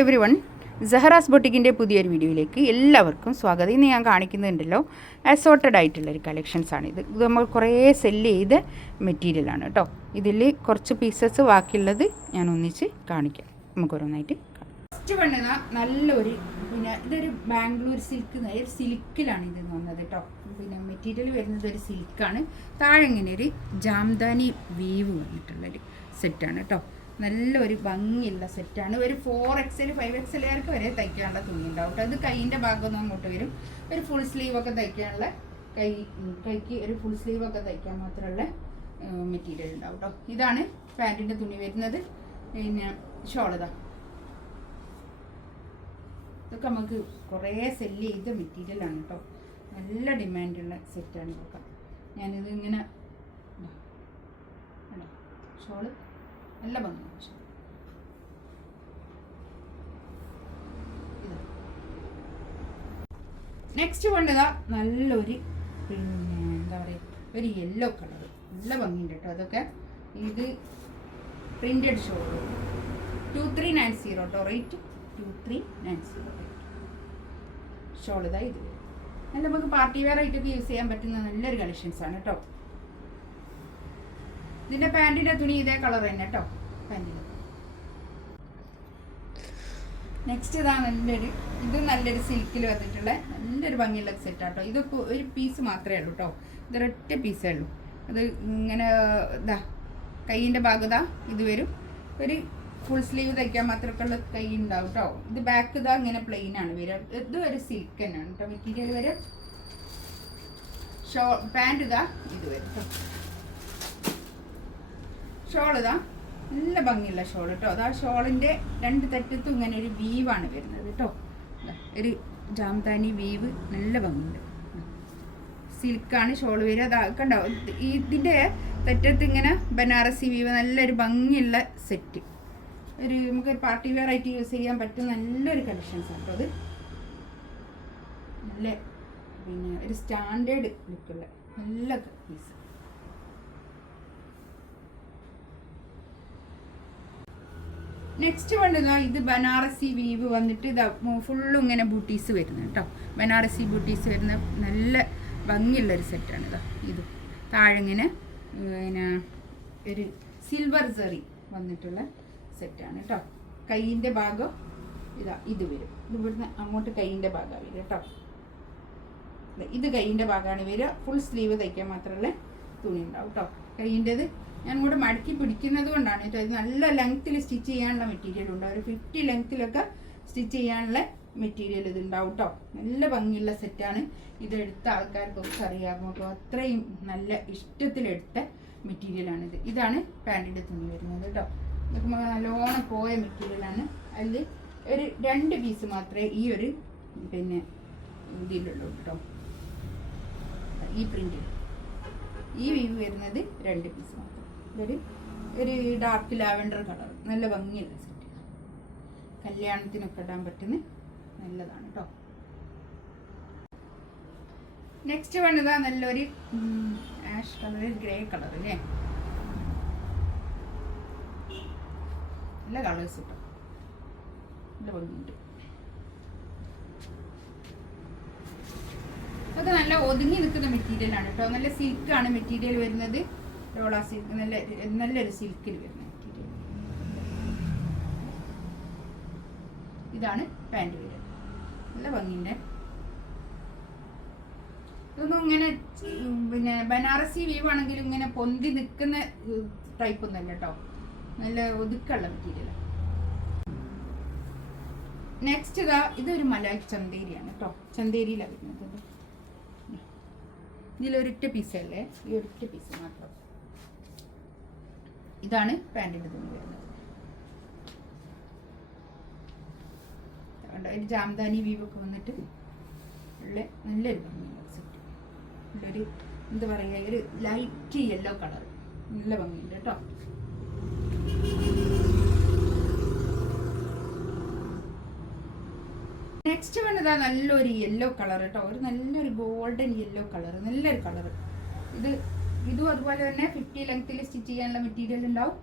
Every one, സഹറാസ് ബൊട്ടിക്കിൻ്റെ പുതിയൊരു വീഡിയോയിലേക്ക് എല്ലാവർക്കും സ്വാഗതം. ഇന്ന് ഞാൻ കാണിക്കുന്നുണ്ടല്ലോ അസോർട്ടഡ് ആയിട്ടുള്ളൊരു കളക്ഷൻസാണിത്. ഇത് നമ്മൾ കുറേ സെല്ല് ചെയ്ത മെറ്റീരിയലാണ് കേട്ടോ. ഇതിൽ കുറച്ച് പീസസ് ബാക്കിയുള്ളത് ഞാൻ ഒന്നിച്ച് കാണിക്കാം. നമുക്കൊരോന്നായിട്ട് ഫസ്റ്റ് വേണ്ടുന്ന നല്ലൊരു ഇതൊരു ബാംഗ്ലൂർ സിൽക്കിലാണ് ഇത് വന്നത് കേട്ടോ. മെറ്റീരിയൽ വരുന്നത് ഒരു സിൽക്കാണ്. താഴെ ഇങ്ങനെ ഒരു ജാംദാനി വീവ് വന്നിട്ടുള്ളൊരു സെറ്റാണ് കേട്ടോ. നല്ലൊരു ഭംഗിയുള്ള സെറ്റാണ്. ഒരു 4XL 5XLകാർക്ക് വരെ തയ്ക്കാനുള്ള തുണി ഉണ്ടാവും കേട്ടോ. അത് കൈയിൻ്റെ ഭാഗമൊന്നും അങ്ങോട്ട് വരും. ഒരു ഫുൾ സ്ലീവൊക്കെ തയ്ക്കാനുള്ള കൈക്ക് ഒരു ഫുൾ സ്ലീവൊക്കെ തയ്ക്കാൻ മാത്രമുള്ള മെറ്റീരിയൽ ഉണ്ടാവും കേട്ടോ. ഇതാണ് പാൻറ്റിൻ്റെ തുണി വരുന്നത്. പിന്നെ ഷോളിതാ. ഇതൊക്കെ നമുക്ക് കുറേ സെല്ല് ചെയ്ത മെറ്റീരിയലാണ് കേട്ടോ. നല്ല ഡിമാൻഡുള്ള സെറ്റാണ് ഇതൊക്കെ. ഞാനിത് ഇങ്ങനെ ഷോള് നല്ല ഭംഗിയാണ്. നെക്സ്റ്റ് വേണ്ടതാ നല്ലൊരു എന്താ പറയുക, ഒരു യെല്ലോ കളർ. നല്ല ഭംഗിയുണ്ട് കേട്ടോ. അതൊക്കെ ഇത് പ്രിന്റഡ് ഷോള് 2390 കേട്ടോ. Rate 2390 shawl. ഇതാ ഇത് നല്ല നമുക്ക് പാർട്ടി വെയർ ആയിട്ടൊക്കെ യൂസ് ചെയ്യാൻ പറ്റുന്ന നല്ലൊരു കളക്ഷൻസാണ് കേട്ടോ. ഇതിൻ്റെ പാൻറ്റിൻ്റെ തുണി ഇതേ കളർ തന്നെ കേട്ടോ. പാൻറ്റിൻ്റെ നെക്സ്റ്റ് ഇതാ നല്ലൊരു സിൽക്കിൽ വന്നിട്ടുള്ള നല്ലൊരു ഭംഗിയുള്ള സെറ്റാട്ടോ. ഇതൊക്കെ ഒരു പീസ് മാത്രമേ ഉള്ളൂ കേട്ടോ. ഇതൊരൊറ്റ പീസേ ഉള്ളൂ. അത് ഇങ്ങനെ ഇതാ കൈയിൻ്റെ ഭാഗത ഇത് വരും. ഒരു ഫുൾ സ്ലീവ് തയ്ക്കാൻ മാത്രമൊക്കെ ഉള്ള കൈ ഉണ്ടാവും കേട്ടോ. ഇത് ബാക്ക് ഇതാ ഇങ്ങനെ പ്ലെയിൻ ആണ് വരിക. ഇത് ഒരു സിൽക്ക് തന്നെയാണ് കേട്ടോ മെറ്റീരിയൽ വരും. പാൻറ് ഇതാ ഇത് വരും കേട്ടോ. ഷോൾ ഇതാ നല്ല ഭംഗിയുള്ള ഷോൾ കേട്ടോ. അതാ ഷോളിൻ്റെ രണ്ട് തെറ്റത്തും ഇങ്ങനെ ഒരു വീവാണ് വരുന്നത് കേട്ടോ. ഒരു ജാംദാനി വീവ് നല്ല ഭംഗിയുണ്ട്. സിൽക്കാണ് ഷോൾ വരിക. അതാ കണ്ടോ, ഇതിൻ്റെ തെറ്റത്ത് ഇങ്ങനെ ബനാറസി വീവ് നല്ലൊരു ഭംഗിയുള്ള സെറ്റ്. ഒരു നമുക്ക് പാർട്ടി വെയർ ആയിട്ട് യൂസ് ചെയ്യാൻ പറ്റുന്ന നല്ലൊരു കളക്ഷൻസ് ആണ് കേട്ടോ. അത് നല്ല ഒരു സ്റ്റാൻഡേർഡ് ലുക്കുള്ള നല്ല പീസ്. നെക്സ്റ്റ് വേണ്ടതാ ഇത് ബനാറസി വീവ് വന്നിട്ട് ഇത് ഫുള്ളും ഇങ്ങനെ ബൂട്ടീസ് വരുന്നത് കേട്ടോ. ബനാറസി ബൂട്ടീസ് വരുന്ന നല്ല ഭംഗിയുള്ളൊരു സെറ്റാണ് ഇതാ. ഇത് താഴെങ്ങനെ ഒരു സിൽവർ സെറി വന്നിട്ടുള്ള സെറ്റാണ് കേട്ടോ. കൈയിൻ്റെ ഭാഗം ഇതാ ഇത് വരും. ഇത് ഇവിടുന്ന് അങ്ങോട്ട് കൈയിൻ്റെ ഭാഗമാണ് വരിക കേട്ടോ. ഇത് കൈയിൻ്റെ ഭാഗമാണ് വരിക. ഫുൾ സ്ലീവ് തയ്ക്കാൻ മാത്രമല്ല തുണി ഉണ്ടാവും കേട്ടോ. കൈയിൻ്റെത് ഞാൻ കൂടെ മടക്കി പിടിക്കുന്നത് കൊണ്ടാണ് കേട്ടോ. ഇത് നല്ല ലെങ്ത്തിൽ സ്റ്റിച്ച് ചെയ്യാനുള്ള മെറ്റീരിയൽ ഉണ്ടാവും. ഒരു 50 ലെങ്ത്തിലൊക്കെ സ്റ്റിച്ച് ചെയ്യാനുള്ള മെറ്റീരിയൽ ഇത് ഉണ്ടാവും കേട്ടോ. നല്ല ഭംഗിയുള്ള സെറ്റാണ്. ഇതെടുത്ത ആൾക്കാർക്കൊക്കെ അറിയാമോ കേട്ടോ. അത്രയും നല്ല ഇഷ്ടത്തിലെടുത്ത മെറ്റീരിയലാണിത്. ഇതാണ് പാൻറ്റിൻ്റെ തുണി വരുന്നത് കേട്ടോ. ഇതൊക്കെ നല്ലോണം പോയ മെറ്റീരിയലാണ്. അതിൽ ഒരു 2 പീസ് മാത്രമേ ഈ ഒരു ഇതിലുള്ളൂ കേട്ടോ. ഈ പ്രിൻ്റിൽ ഈ വീവ് വരുന്നത് 2 പീസ് മാത്രം. ഒരു ഡാർക്ക് ലാവൻഡർ കളർ നല്ല ഭംഗിയുള്ള സെറ്റ്. കല്യാണത്തിനൊക്കെ ഇടാൻ പറ്റുന്ന നല്ലതാണ് കേട്ടോ. നെക്സ്റ്റ് വേണ്ടതാ നല്ലൊരു ആഷ് കളർ, ഗ്രേ കളർ അല്ലേ. നല്ല കളേഴ്സ് കേട്ടോ. നല്ല ഭംഗിയുണ്ട്. അതൊക്കെ നല്ല ഒതുങ്ങി നിൽക്കുന്ന മെറ്റീരിയലാണ് കേട്ടോ. നല്ല സിൽക്കാണ് മെറ്റീരിയൽ വരുന്നത്. റോള സിൽക്ക് നല്ലൊരു സിൽക്കിൽ വരുന്ന മെറ്റീരിയൽ. ഇതാണ് പാൻറ് വരിക. നല്ല ഭംഗിയുണ്ട്. ഇതൊന്നും ഇങ്ങനെ ബനാറസി വീവ് ആണെങ്കിലും ഇങ്ങനെ പൊന്തി നിൽക്കുന്ന ടൈപ്പ് ഒന്നല്ല കേട്ടോ. നല്ല ഒതുക്കുള്ള മെറ്റീരിയൽ. നെക്സ്റ്റ് ഇതാ ഇതൊരു മലായ് ചന്തേരിയാണ് കേട്ടോ. ചന്തേരിയിലാണ് വരുന്നത്. ഇതിലൊരൊറ്റ പീസല്ലേ, ഈ ഒരൊറ്റ പീസ് മാത്രം. ഇതാണ് പാൻറ്റിൻ്റെ തുണി വരുന്നത്. ഒരു ജാംദാനി വീവൊക്കെ വന്നിട്ട് ഉള്ള നല്ലൊരു ഭംഗിയുള്ള സെറ്റ്. നല്ലൊരു എന്താ പറയുക, ഒരു ലൈറ്റ് യെല്ലോ കളർ നല്ല ഭംഗിയുണ്ട് കേട്ടോ. നെക്സ്റ്റ് വേണ്ടതാ നല്ലൊരു യെല്ലോ കളർ കേട്ടോ. ഒരു നല്ലൊരു ഗോൾഡൻ യെല്ലോ കളർ, നല്ലൊരു കളർ. ഇതും അതുപോലെ തന്നെ 50 ലെങ്ത്തിൽ സ്റ്റിച്ച് ചെയ്യാനുള്ള മെറ്റീരിയൽ ഉണ്ടാവും.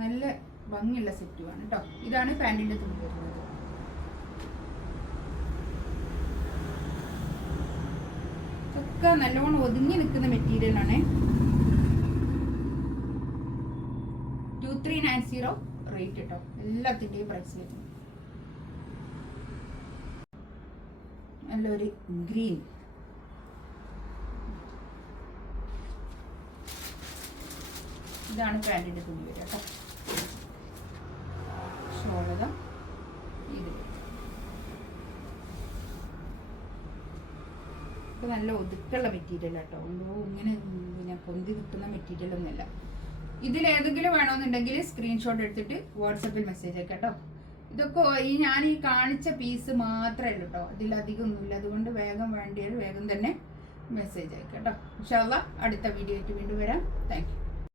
നല്ല ഭംഗിയുള്ള സെറ്റുമാണ് കേട്ടോ. ഇതാണ് പാൻറ്റിൻ്റെ തുണി വരുന്നത്. ഒക്കെ നല്ലോണം ഒതുങ്ങി നിൽക്കുന്ന മെറ്റീരിയലാണ്. 2390 റേറ്റ് കേട്ടോ. എല്ലാത്തിൻ്റെയും പ്രൈസ് വരുന്നത്. നല്ലൊരു ഗ്രീൻ, ഇതാണ് പാൻറ്റിൻ്റെ തുണി വരിക കേട്ടോ. ഷോളത ഇത് ഇപ്പം നല്ല ഒതുക്കുള്ള മെറ്റീരിയൽ കേട്ടോ. എന്തോ ഇങ്ങനെ പിന്നെ പൊന്തി കിട്ടുന്ന മെറ്റീരിയൽ ഒന്നുമല്ല. ഇതിലേതെങ്കിലും വേണമെന്നുണ്ടെങ്കിൽ സ്ക്രീൻഷോട്ട് എടുത്തിട്ട് വാട്സപ്പിൽ മെസ്സേജ് അയക്കാം കേട്ടോ. ഇതൊക്കെ ഞാൻ ഈ കാണിച്ച പീസ് മാത്രമേ ഉള്ളൂ കേട്ടോ, അതിലധികം ഒന്നുമില്ല. അതുകൊണ്ട് വേഗം വേണ്ടിയാൽ വേഗം തന്നെ മെസ്സേജ് അയക്കാം കേട്ടോ. ഇൻഷാ അല്ലാഹ് അടുത്ത വീഡിയോ ആയിട്ട് വീണ്ടും വരാം. Thank you.